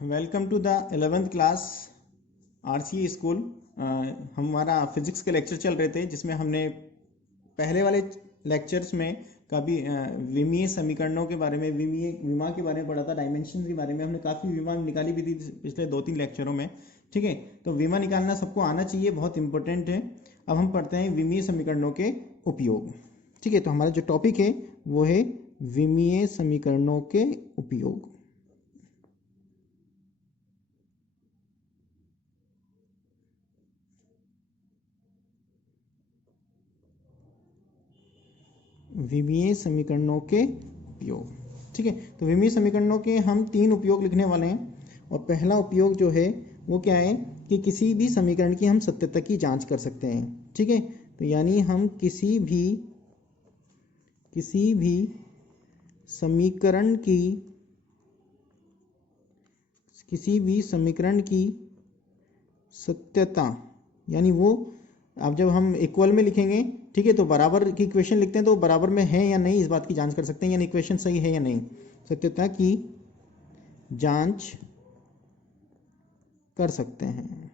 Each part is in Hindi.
Welcome to the 11th class RC school. हमारा फिजिक्स के लेक्चर चल रहे थे जिसमें हमने पहले वाले लेक्चर्स में कभी विमीय समीकरणों के बारे में, विमा के बारे में पढ़ा था, डायमेंशन के बारे में हमने काफ़ी विमा निकाली भी थी पिछले 2-3 लेक्चरों में। ठीक है, तो विमा निकालना सबको आना चाहिए, बहुत इंपॉर्टेंट है। अब हम पढ़ते हैं विमीय समीकरणों के उपयोग। ठीक है, तो हमारा जो टॉपिक है वो है विमीय समीकरणों के उपयोग। विमीय समीकरणों के उपयोग। ठीक है, तो विमीय समीकरणों के हम 3 उपयोग लिखने वाले हैं। और पहला उपयोग जो है वो क्या है कि किसी भी समीकरण की हम सत्यता की जांच कर सकते हैं। ठीक है, तो यानी हम किसी भी समीकरण की सत्यता, यानी वो अब जब हम इक्वल में लिखेंगे, ठीक है, तो बराबर की इक्वेशन लिखते हैं तो बराबर में है या नहीं इस बात की जांच कर सकते हैं, यानी इक्वेशन सही है या नहीं, सत्यता की जांच कर सकते हैं।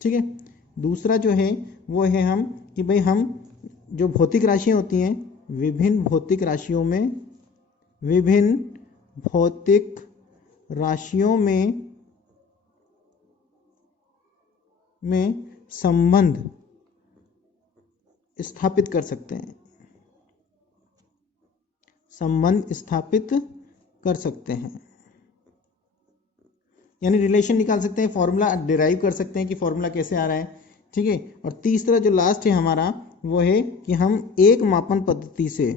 ठीक है, दूसरा जो है वो है हम कि भाई हम जो भौतिक राशियां होती हैं, विभिन्न भौतिक राशियों में संबंध स्थापित कर सकते हैं, यानी रिलेशन निकाल सकते हैं, फॉर्मूला डिराइव कर सकते हैं कि फॉर्मूला कैसे आ रहा है। ठीक है, और तीसरा जो लास्ट है हमारा वो है कि हम एक मापन पद्धति से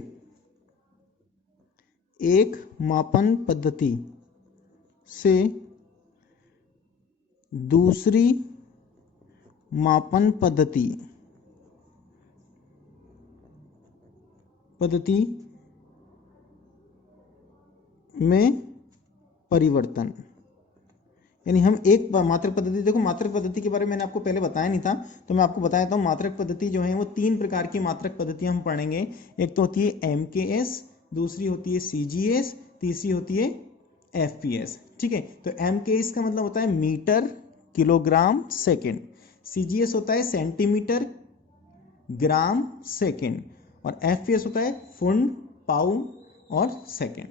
दूसरी मापन पद्धति में परिवर्तन, यानी हम एक मात्रक पद्धति, देखो मात्रक पद्धति के बारे में मैंने आपको पहले बताया नहीं था, तो मैं आपको बताया था मात्रक पद्धति जो है वो 3 प्रकार की मात्रक पद्धतियां हम पढ़ेंगे। एक तो होती है MKS, दूसरी होती है CGS, तीसरी होती है FPS। ठीक है, तो MKS का मतलब होता है मीटर किलोग्राम सेकेंड, CGS होता है सेंटीमीटर ग्राम सेकेंड, और FPS होता है फुट पाउंड और सेकेंड।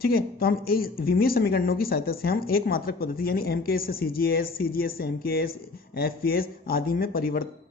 ठीक है, तो हम विमीय समीकरणों की सहायता से हम एक मात्रक पद्धति यानी MKS से CGS, CGS से MKS, FPS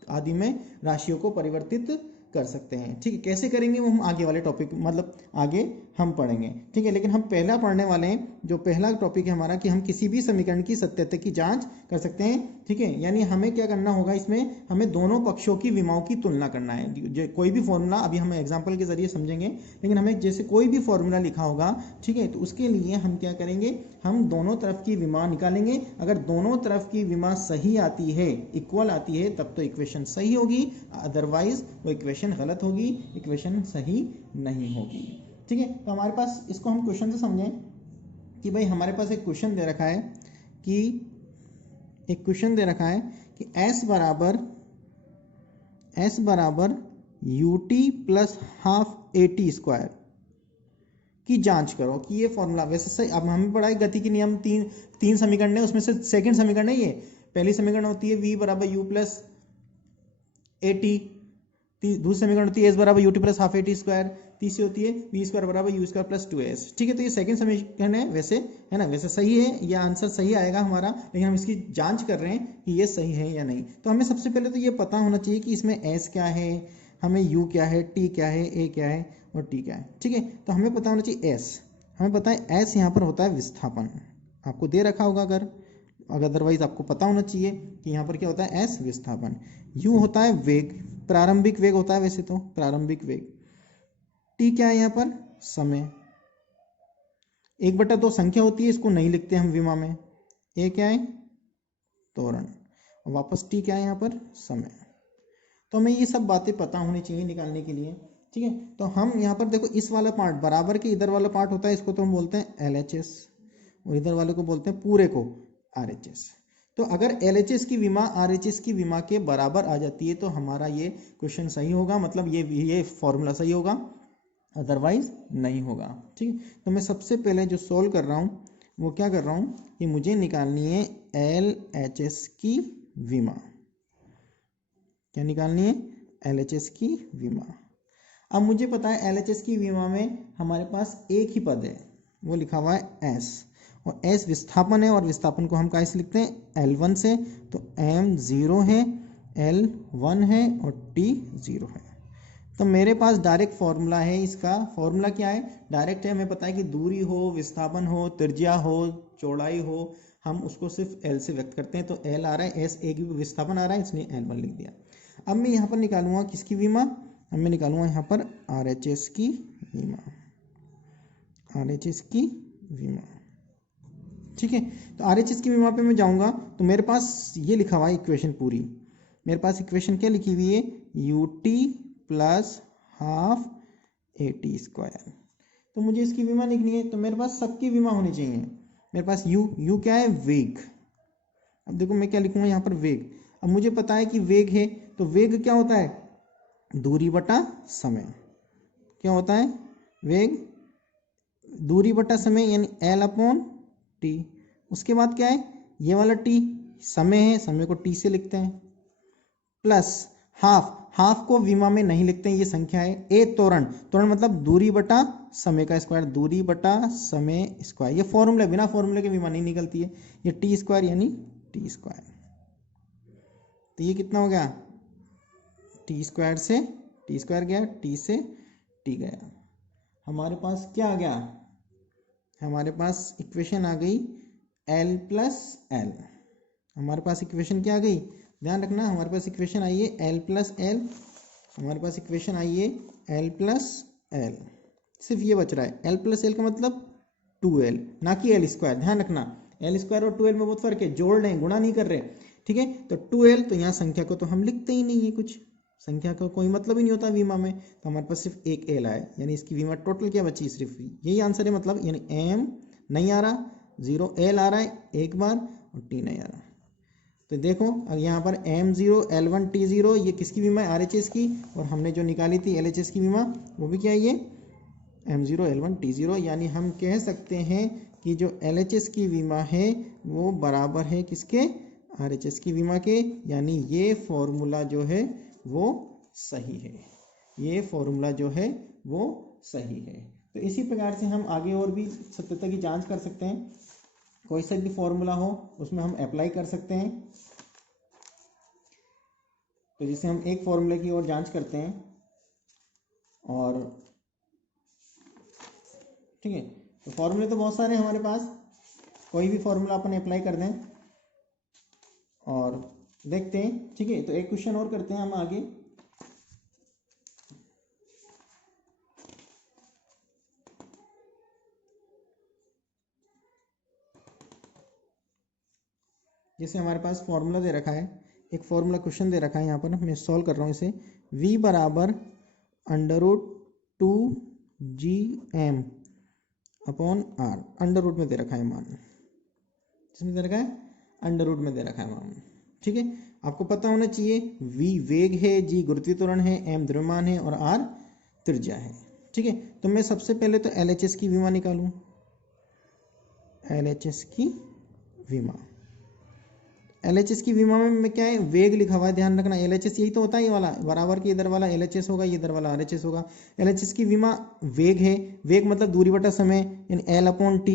आदि में राशियों को परिवर्तित कर सकते हैं। ठीक है, कैसे करेंगे वो हम आगे वाले टॉपिक, मतलब आगे हम पढ़ेंगे। ठीक है, लेकिन हम पहला पढ़ने वाले हैं, जो पहला टॉपिक है हमारा कि हम किसी भी समीकरण की सत्यता की जांच कर सकते हैं। ठीक है, यानी हमें क्या करना होगा, इसमें हमें दोनों पक्षों की विमाओं की तुलना करना है। कोई भी फॉर्मूला अभी हम एग्जाम्पल के जरिए समझेंगे, लेकिन हमें जैसे कोई भी फॉर्मूला लिखा होगा, ठीक है, तो उसके लिए हम क्या करेंगे, हम दोनों तरफ की विमा निकालेंगे। अगर दोनों तरफ की विमा सही आती है, इक्वल आती है, तब तो इक्वेशन सही होगी, अदरवाइज वो इक्वेशन गलत होगी, इक्वेशन सही नहीं होगी। ठीक है, तो हमारे पास इसको हम क्वेश्चन से समझें कि भाई हमारे पास एक क्वेश्चन दे रखा है कि S बराबर UT plus half AT square की जांच करो कि ये फॉर्मूला वैसे सही। अब हमें पढ़ा है गति के नियम, तीन समीकरण है, उसमें से सेकंड समीकरण है ये। पहली समीकरण होती है V बराबर U प्लस AT, दूसरी समीकरण होती है S बराबर UT plus half AT square, तीसरी होती है V स्क्वायर बराबर U स्क्वायर प्लस 2S। ठीक है, तो ये सेकंड समीकरण है, वैसे है ना, वैसे सही है, ये आंसर सही आएगा हमारा, लेकिन हम इसकी जांच कर रहे हैं कि ये सही है या नहीं। तो हमें सबसे पहले तो ये पता होना चाहिए कि इसमें S क्या है, हमें U क्या है, T क्या है, A क्या है और T क्या है। ठीक है, तो हमें पता होना चाहिए S, हमें पता है S यहाँ पर होता है विस्थापन, आपको दे रखा होगा, अगर अदरवाइज आपको पता होना चाहिए कि यहाँ पर क्या होता है, S विस्थापन। U होता है वेग, प्रारंभिक वेग होता है वैसे तो, प्रारंभिक वेग। T क्या है यहाँ पर, समय। 1/2 संख्या होती है, इसको नहीं लिखते हम विमा में। A क्या है, त्वरण, और वापस T क्या है यहाँ पर, समय। तो हमें ये सब बातें पता होनी चाहिए निकालने के लिए। ठीक है, तो हम यहाँ पर देखो, इस वाला पार्ट बराबर के इधर वाला पार्ट होता है, इसको तो हम बोलते हैं LHS, और इधर वाले को बोलते हैं पूरे को RHS। तो अगर LHS की विमा RHS की विमा के बराबर आ जाती है तो हमारा ये क्वेश्चन सही होगा, मतलब ये फॉर्मूला सही होगा। अदरवाइज नहीं होगा। ठीक है, तो मैं सबसे पहले जो सोल्व कर रहा हूँ वो क्या कर रहा हूँ कि मुझे निकालनी है LHS की विमा। क्या निकालनी है? LHS की विमा। अब मुझे पता है LHS की विमा में हमारे पास एक ही पद है, वो लिखा हुआ है S, और S विस्थापन है, और विस्थापन को हम कैसे लिखते हैं? L1 से। तो M 0 है, L 1 है और T 0 है। तो मेरे पास डायरेक्ट फॉर्मूला है। इसका फॉर्मूला क्या है? डायरेक्ट है। हमें पता है कि दूरी हो, विस्थापन हो, त्रिज्या हो, चौड़ाई हो, हम उसको सिर्फ L से व्यक्त करते हैं। तो L आ रहा है, S एक विस्थापन आ रहा है, इसलिए L1 लिख दिया। अब मैं यहाँ पर निकालूंगा किसकी विमा? अब मैं निकालूंगा यहाँ पर RHS की विमा। RHS की विमा, ठीक है। तो RHS की विमा पे मैं जाऊँगा तो मेरे पास ये लिखा हुआ है इक्वेशन पूरी। मेरे पास इक्वेशन क्या लिखी हुई है? UT plus half AT square. तो मुझे इसकी विमा लिखनी है, तो मेरे पास सबकी विमा होनी चाहिए। मेरे पास U क्या है? वेग। अब देखो मैं क्या लिखूंगा यहाँ पर? वेग। अब मुझे पता है कि वेग है, तो वेग क्या होता है? दूरी बटा समय। क्या होता है? वेग दूरी बटा समय, यानी L/T। उसके बाद क्या है? ये वाला T समय है, समय को T से लिखते हैं, प्लस हाफ। हाफ को विमा में नहीं लिखते हैं, ये संख्या है। ए त्वरण, त्वरण मतलब दूरी बटा समय का स्क्वायर, दूरी बटा समय स्क्वायर। ये फॉर्मूला, बिना फॉर्मूले के विमा नहीं निकलती है। ये टी स्क्वायर यानी टी स्क्वायर। तो ये कितना हो गया? टी स्क्वायर से टी स्क्वायर गया, टी से टी गया। हमारे पास क्या आ गया? हमारे पास इक्वेशन आ गई L प्लस L। हमारे पास इक्वेशन क्या आ गई? ध्यान रखना, हमारे पास इक्वेशन आई है L प्लस L। हमारे पास इक्वेशन आई है L प्लस L। सिर्फ ये बच रहा है। L प्लस L का मतलब 2L, ना कि L स्क्वायर। ध्यान रखना, L स्क्वायर और 2L में बहुत फर्क है, जोड़ रहे हैं, गुणा नहीं कर रहे। ठीक है, तो 2L, तो यहाँ संख्या को तो हम लिखते ही नहीं है, कुछ संख्या का कोई मतलब ही नहीं होता विमा में। तो हमारे पास सिर्फ एक L आया, यानी इसकी विमा टोटल क्या बची? सिर्फ यही आंसर है, मतलब यानी M नहीं आ रहा, 0, L आ रहा है एक बार और T नहीं आ रहा। तो देखो अब यहाँ पर M0 L1 T0, ये किसकी विमा है? RHS की। और हमने जो निकाली थी LHS की विमा, वो भी क्या है? ये M0 L1 T0। यानी हम कह सकते हैं कि जो LHS की विमा है वो बराबर है किसके? RHS की विमा के। यानी ये फॉर्मूला जो है वो सही है, ये फॉर्मूला जो है वो सही है। तो इसी प्रकार से हम आगे और भी सत्यता की जांच कर सकते हैं। कोई सा भी फॉर्मूला हो उसमें हम अप्लाई कर सकते हैं। तो जैसे हम एक फॉर्मूले की ओर जांच करते हैं, और ठीक है, तो फॉर्मूले तो बहुत सारे हैं हमारे पास, कोई भी फॉर्मूला अपन अप्लाई कर दें और देखते हैं। ठीक है, तो एक क्वेश्चन और करते हैं हम आगे। जैसे हमारे पास फॉर्मूला दे रखा है, एक फॉर्मूला क्वेश्चन दे रखा है, यहाँ पर मैं सॉल्व कर रहा हूँ इसे। v बराबर √2gm upon r, under root में दे रखा है मान। जिसमें दे रखा है अंडर रूट में दे रखा है मान। ठीक है, आपको पता होना चाहिए v वेग है, g गुरुत्वीय त्वरण है, m द्रव्यमान है और r त्रिज्या है। ठीक है, तो मैं सबसे पहले तो LHS की विमा निकालूं। LHS की विमा, LHS की विमा में क्या है? वेग लिखा हुआ है, ध्यान रखना। LHS यही तो होता है, ये वाला बराबर के इधर वाला LHS होगा, ये इधर वाला RHS होगा। LHS की विमा वेग है, वेग मतलब दूरी बटा समय, यानी L/T,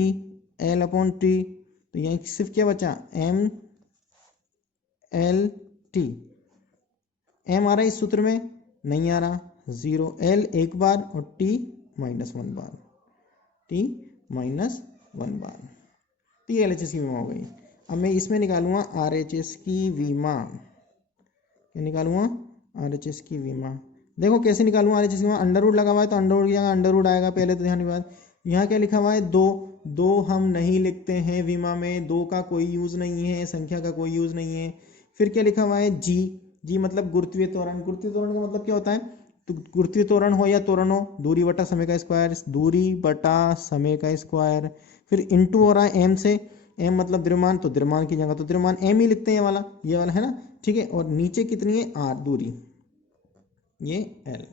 L/T। तो यहाँ सिर्फ क्या बचा? MLT। M आ रहा है इस सूत्र में? नहीं आ रहा, 0, L एक बार और T -1 बार, T -1 बार। तो ये LHS की विमा हो गई। अब मैं इसमें निकालूंगा RHS की विमा। क्या निकालूंगा? RHS की विमा। देखो कैसे निकालूंगा RHS की विमा? अंडर रूट लगा हुआ है तो अंडर रूट की जगह अंडर रूट आएगा पहले, तो ध्यान की बात। यहाँ क्या लिखा हुआ है? 2 हम नहीं लिखते हैं विमा में, 2 का कोई यूज़ नहीं है, संख्या का कोई यूज़ नहीं है। फिर क्या लिखा हुआ है? जी मतलब गुरुत्वीय त्वरण। गुरुत्वीय त्वरण का मतलब क्या होता है? तो गुरुत्वीय त्वरण हो या त्वरण हो, दूरी बटा समय का स्क्वायर, दूरी बटा समय का स्क्वायर। फिर इंटू हो रहा है M से, M मतलब द्रव्यमान, तो द्रव्यमान की जगह तो द्रव्यमान M ही लिखते हैं, ये वाला है ना। ठीक है, और नीचे कितनी है? R दूरी, ये L।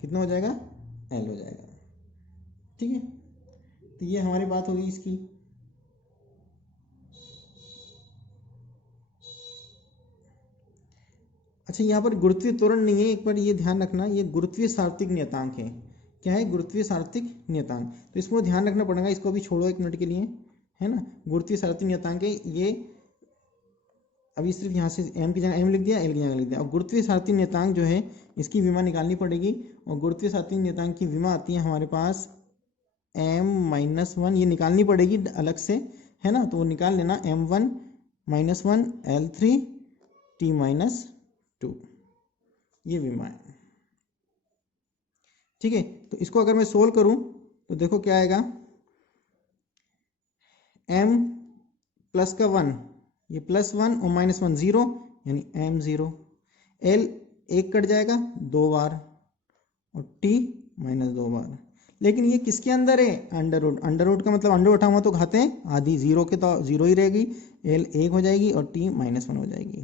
कितना हो जाएगा, एल हो जाएगा। ठीक है, तो ये हमारी बात होगी इसकी। अच्छा, यहाँ पर गुरुत्वीय त्वरण नहीं है, एक बार ये ध्यान रखना, ये गुरुत्वीय सार्वत्रिक नियतांक है। क्या है, गुरुत्वीय सार्वत्रिक नियतांक। तो इसको ध्यान रखना पड़ेगा, इसको अभी छोड़ो एक मिनट के लिए, है ना। गुरुत्वीय सार्वत्रिक नियतांक है ये, अभी सिर्फ यहाँ से एम की जगह एम लिख दिया, एल की जगह लिख दिया। और गुरुत्वीय सार्वत्रिक नियतांक जो है इसकी विमा निकालनी पड़ेगी, और गुरुत्वीय सार्वत्रिक नियतांक की विमा आती है हमारे पास m-1, ये निकालनी पड़ेगी अलग से, है ना। तो वो निकाल लेना, m1-1 L3 T-2, ये विमा है। ठीक है, तो इसको अगर मैं सोल्व करूं तो देखो क्या आएगा, m प्लस का 1, ये +1 और -1 0, यानी m0। l एक कट जाएगा 2 बार, और t -2 बार। लेकिन ये किसके अंदर है, अंडर रूट। अंडर रूट का मतलब अंडर उठा हुआ तो घाते आधी, जीरो के तो जीरो ही रहेगी, l 1 हो जाएगी और t -1 हो जाएगी।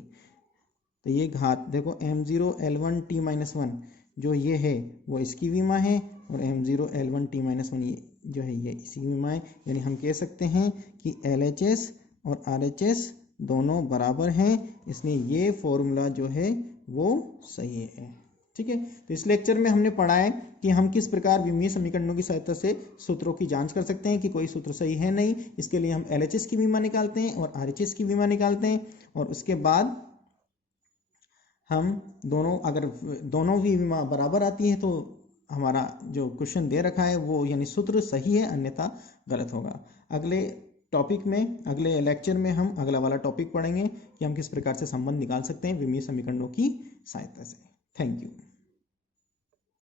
तो ये घात देखो, m0 l1 t -1 जो ये है वो इसकी विमा है, और m0 l1 t -1 ये जो है ये इसी की विमा है। यानी हम कह सकते हैं कि LHS और RHS दोनों बराबर हैं, इसलिए ये फॉर्मूला जो है वो सही है। ठीक है, तो इस लेक्चर में हमने पढ़ा है कि हम किस प्रकार विमीय समीकरणों की सहायता से सूत्रों की जांच कर सकते हैं कि कोई सूत्र सही है नहीं। इसके लिए हम LHS की विमा निकालते हैं और RHS की विमा निकालते हैं, और उसके बाद हम दोनों, अगर दोनों भी विमा बराबर आती है तो हमारा जो क्वेश्चन दे रखा है वो यानी सूत्र सही है, अन्यथा गलत होगा। अगले टॉपिक में, अगले लेक्चर में हम अगला वाला टॉपिक पढ़ेंगे कि हम किस प्रकार से संबंध निकाल सकते हैं विमीय समीकरणों की सहायता से। Thank you.